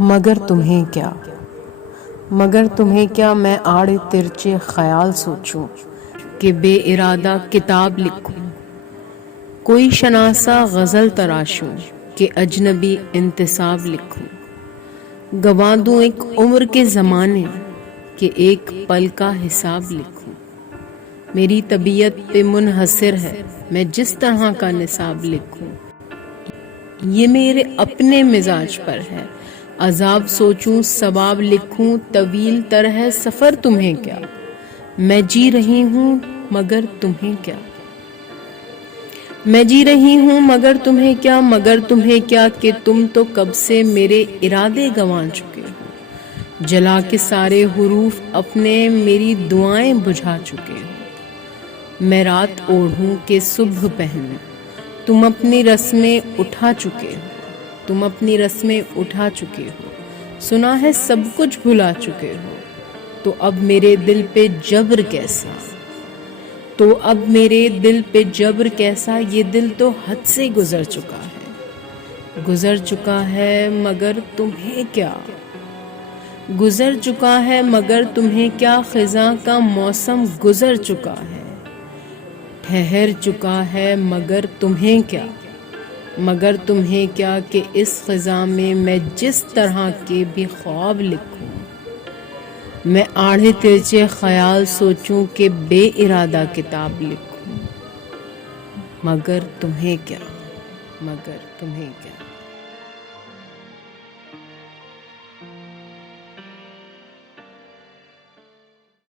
مگر تمہیں کیا، مگر تمہیں کیا میں آڑے ترچے خیال سوچوں کہ بے ارادہ کتاب لکھوں، کوئی شناسا غزل تراشوں کہ اجنبی انتساب لکھوں، گواہ دوں ایک عمر کے زمانے کہ ایک پل کا حساب لکھوں۔ میری طبیعت پہ منحصر ہے میں جس طرح کا نصاب لکھوں، یہ میرے اپنے مزاج پر ہے، عذاب سوچوں ثواب لکھوں، طویل تر ہے سفر تمہیں کیا، میں جی رہی ہوں مگر تمہیں کیا، میں جی رہی ہوں مگر تمہیں کیا، مگر تمہیں کیا کہ تم تو کب سے میرے ارادے گنوا چکے ہو، جلا کے سارے حروف اپنے میری دعائیں بجھا چکے ہو۔ میں رات اوڑھوں کہ صبح پہنوں، تم اپنی رسمیں اٹھا چکے ہو، تم اپنی رسمیں اٹھا چکے ہو، سنا ہے سب کچھ بھلا چکے ہو، تو اب میرے دل پہ جبر کیسا، تو اب میرے دل پہ جبر کیسا، یہ دل تو حد سے گزر چکا ہے، گزر چکا ہے مگر تمہیں کیا، گزر چکا ہے مگر تمہیں کیا، خزاں کا موسم گزر چکا ہے، ٹھہر چکا ہے مگر تمہیں کیا، مگر تمہیں کیا کہ اس خزاں میں جس طرح کے بھی خواب لکھوں، میں آڑے ترچے خیال سوچوں کہ بے ارادہ کتاب لکھوں، مگر تمہیں کیا، مگر تمہیں کیا۔